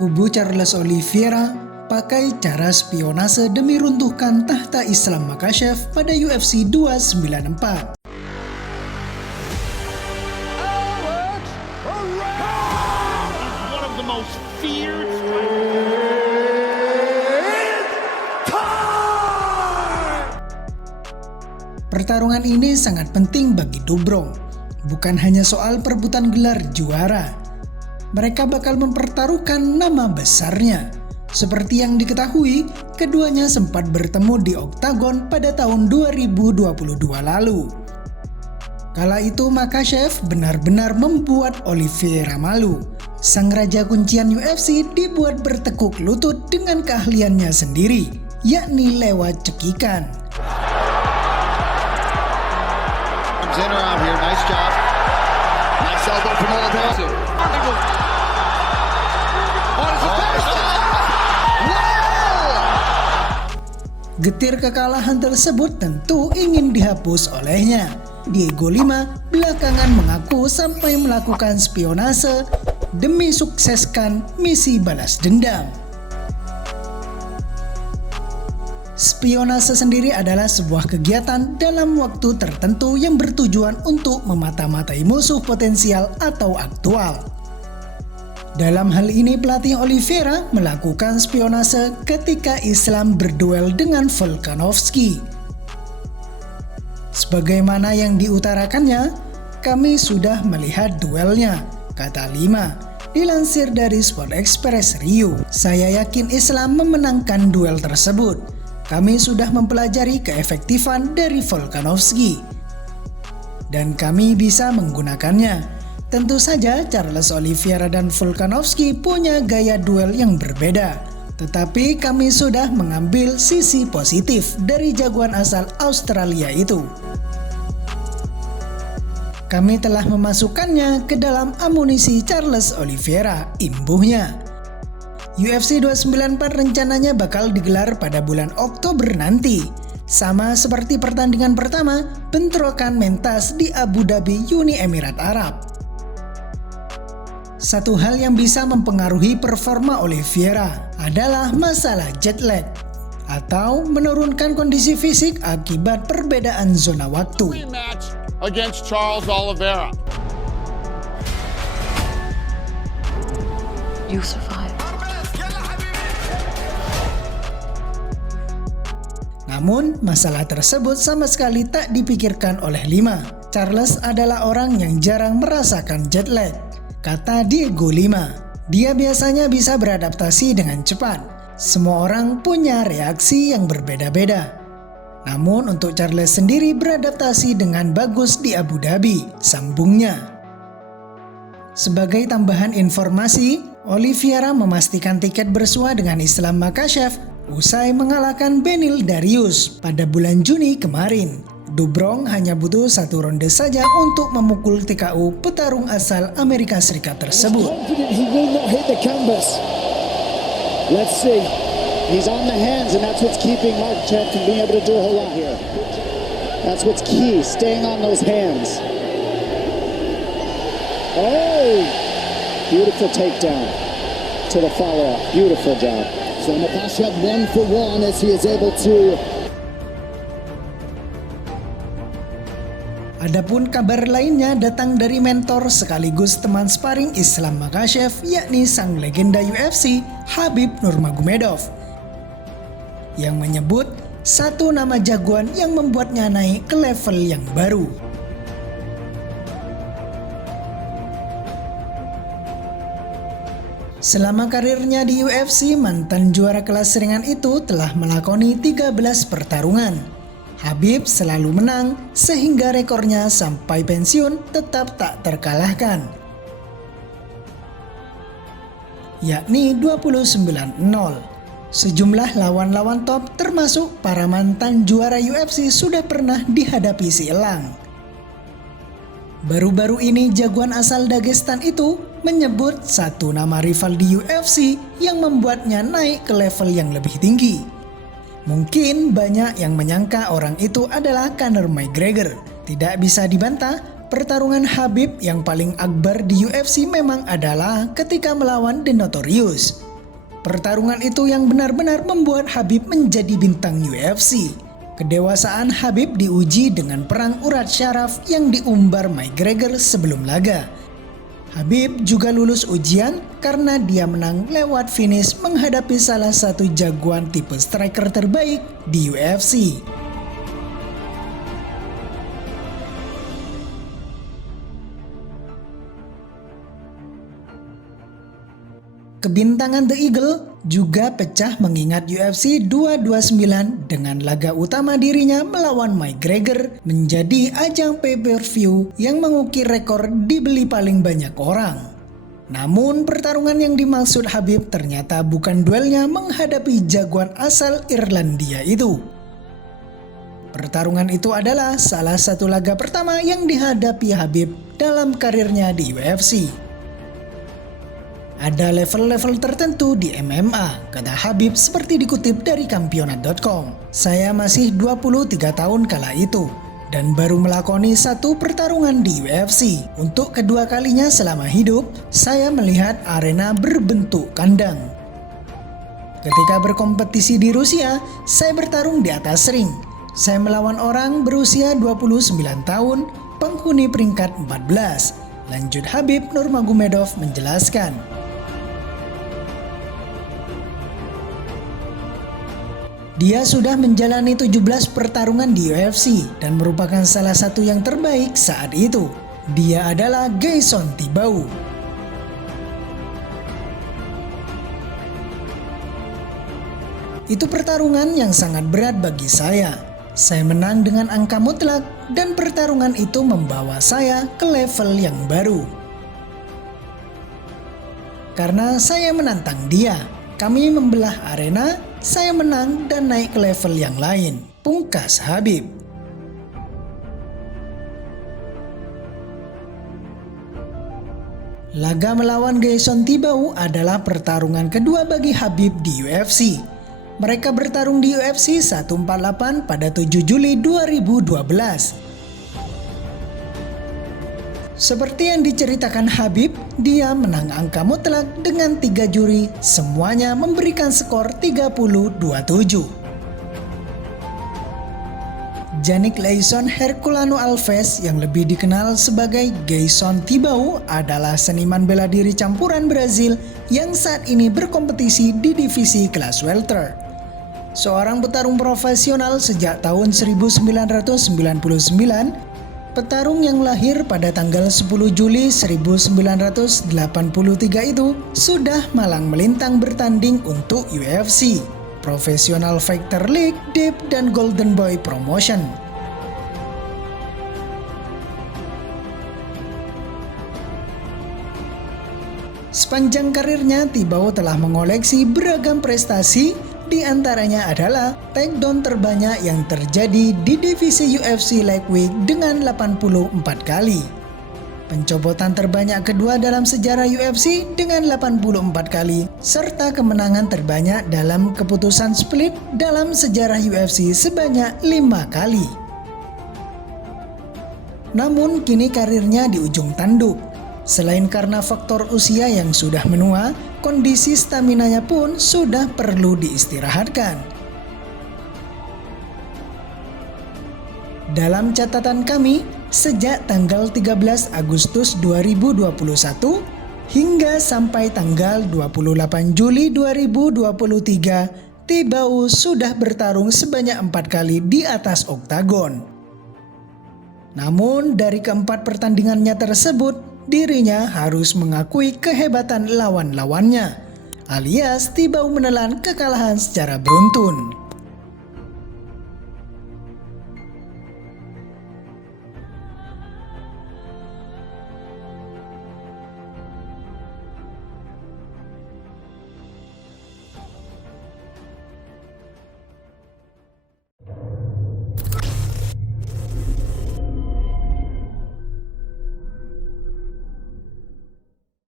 Kubu Charles Oliveira pakai cara spionase demi runtuhkan tahta Islam Makhachev pada UFC 294. Pertarungan ini sangat penting bagi Dobrong. Bukan hanya soal perebutan gelar juara. Mereka bakal mempertaruhkan nama besarnya. Seperti yang diketahui, keduanya sempat bertemu di oktagon pada tahun 2022 lalu. Kala itu Makhachev benar-benar membuat Oliveira malu. Sang raja kuncian UFC dibuat bertekuk lutut dengan keahliannya sendiri, yakni lewat cekikan. Nice job. Nice elbow from Oliveira. Getir kekalahan tersebut tentu ingin dihapus olehnya. Diego Lima belakangan mengaku sampai melakukan spionase demi sukseskan misi balas dendam. Spionase sendiri adalah sebuah kegiatan dalam waktu tertentu yang bertujuan untuk memata-matai musuh potensial atau aktual. Dalam hal ini pelatih Oliveira melakukan spionase ketika Islam berduel dengan Volkanovski. Sebagaimana yang diutarakannya, kami sudah melihat duelnya, kata Lima. Dilansir dari Sport Express Rio, saya yakin Islam memenangkan duel tersebut. Kami sudah mempelajari keefektifan dari Volkanovski dan kami bisa menggunakannya. Tentu saja Charles Oliveira dan Volkanovski punya gaya duel yang berbeda, tetapi kami sudah mengambil sisi positif dari jagoan asal Australia itu. Kami telah memasukkannya ke dalam amunisi Charles Oliveira, imbuhnya. UFC 294 rencananya bakal digelar pada bulan Oktober nanti. Sama seperti pertandingan pertama, bentrokan mentas di Abu Dhabi, Uni Emirat Arab. Satu hal yang bisa mempengaruhi performa Oliveira adalah masalah jet lag atau menurunkan kondisi fisik akibat perbedaan zona waktu. Against Charles Oliveira. You survived. Namun, masalah tersebut sama sekali tak dipikirkan oleh Lima. Charles adalah orang yang jarang merasakan jet lag, kata Diego Lima. Dia biasanya bisa beradaptasi dengan cepat. Semua orang punya reaksi yang berbeda-beda. Namun untuk Charles sendiri beradaptasi dengan bagus di Abu Dhabi, sambungnya. Sebagai tambahan informasi, Oliveira memastikan tiket bersua dengan Islam Makhachev usai mengalahkan Beneil Dariush pada bulan Juni kemarin. Dobrong hanya butuh satu ronde saja untuk memukul TKO petarung asal Amerika Serikat tersebut. Let's see. He's on the hands and that's what's keeping Makhachev from being able to do a whole lot here. That's what's key, staying on those hands. Oh! Beautiful takedown to the follow-up. Beautiful job. So Makhachev 1 for 1 as he is able to. Adapun kabar lainnya datang dari mentor sekaligus teman sparring Islam Makhachev, yakni sang legenda UFC Khabib Nurmagomedov, yang menyebut satu nama jagoan yang membuatnya naik ke level yang baru. Selama karirnya di UFC, mantan juara kelas ringan itu telah melakoni 13 pertarungan. Khabib selalu menang sehingga rekornya sampai pensiun tetap tak terkalahkan, yakni 29-0. Sejumlah lawan-lawan top termasuk para mantan juara UFC sudah pernah dihadapi si elang. Baru-baru ini jagoan asal Dagestan itu menyebut satu nama rival di UFC yang membuatnya naik ke level yang lebih tinggi. Mungkin banyak yang menyangka orang itu adalah Conor McGregor. Tidak bisa dibantah, pertarungan Khabib yang paling akbar di UFC memang adalah ketika melawan The Notorious. Pertarungan itu yang benar-benar membuat Khabib menjadi bintang UFC. Kedewasaan Khabib diuji dengan perang urat syaraf yang diumbar McGregor sebelum laga. Khabib juga lulus ujian karena dia menang lewat finish menghadapi salah satu jagoan tipe striker terbaik di UFC. Kebintangan The Eagle juga pecah mengingat UFC 229 dengan laga utama dirinya melawan McGregor menjadi ajang pay-per-view yang mengukir rekor dibeli paling banyak orang. Namun pertarungan yang dimaksud Khabib ternyata bukan duelnya menghadapi jagoan asal Irlandia itu. Pertarungan itu adalah salah satu laga pertama yang dihadapi Khabib dalam karirnya di UFC. Ada level-level tertentu di MMA, kata Khabib seperti dikutip dari Kampionat.com. Saya masih 23 tahun kala itu dan baru melakoni satu pertarungan di UFC. Untuk kedua kalinya selama hidup, saya melihat arena berbentuk kandang. Ketika berkompetisi di Rusia, saya bertarung di atas ring. Saya melawan orang berusia 29 tahun, penghuni peringkat 14. Lanjut Khabib Nurmagomedov menjelaskan. Dia sudah menjalani 17 pertarungan di UFC dan merupakan salah satu yang terbaik saat itu. Dia adalah Gayson Tibau. Itu pertarungan yang sangat berat bagi saya. Saya menang dengan angka mutlak dan pertarungan itu membawa saya ke level yang baru. Karena saya menantang dia, kami membelah arena, saya menang dan naik ke level yang lain, pungkas Khabib. Laga melawan Gayson Tibau adalah pertarungan kedua bagi Khabib di UFC. Mereka bertarung di UFC 148 pada 7 Juli 2012. Seperti yang diceritakan Khabib, dia menang angka mutlak dengan 3 juri, semuanya memberikan skor 30-27. Janik Leison Herculano Alves yang lebih dikenal sebagai Gayson Tibau adalah seniman bela diri campuran Brazil yang saat ini berkompetisi di divisi kelas welter. Seorang petarung profesional sejak tahun 1999, petarung yang lahir pada tanggal 10 Juli 1983 itu sudah malang melintang bertanding untuk UFC, Professional Fighter League, Deep, dan Golden Boy Promotion. Sepanjang karirnya, Tibau telah mengoleksi beragam prestasi. Di antaranya adalah takedown terbanyak yang terjadi di divisi UFC Lightweight dengan 84 kali. Pencopotan terbanyak kedua dalam sejarah UFC dengan 84 kali, serta kemenangan terbanyak dalam keputusan split dalam sejarah UFC sebanyak 5 kali. Namun kini karirnya di ujung tanduk. Selain karena faktor usia yang sudah menua, kondisi staminanya pun sudah perlu diistirahatkan. Dalam catatan kami, sejak tanggal 13 Agustus 2021 hingga sampai tanggal 28 Juli 2023, Tibau sudah bertarung sebanyak 4 kali di atas oktagon. Namun dari keempat pertandingannya tersebut, dirinya harus mengakui kehebatan lawan-lawannya, alias Tibau menelan kekalahan secara beruntun.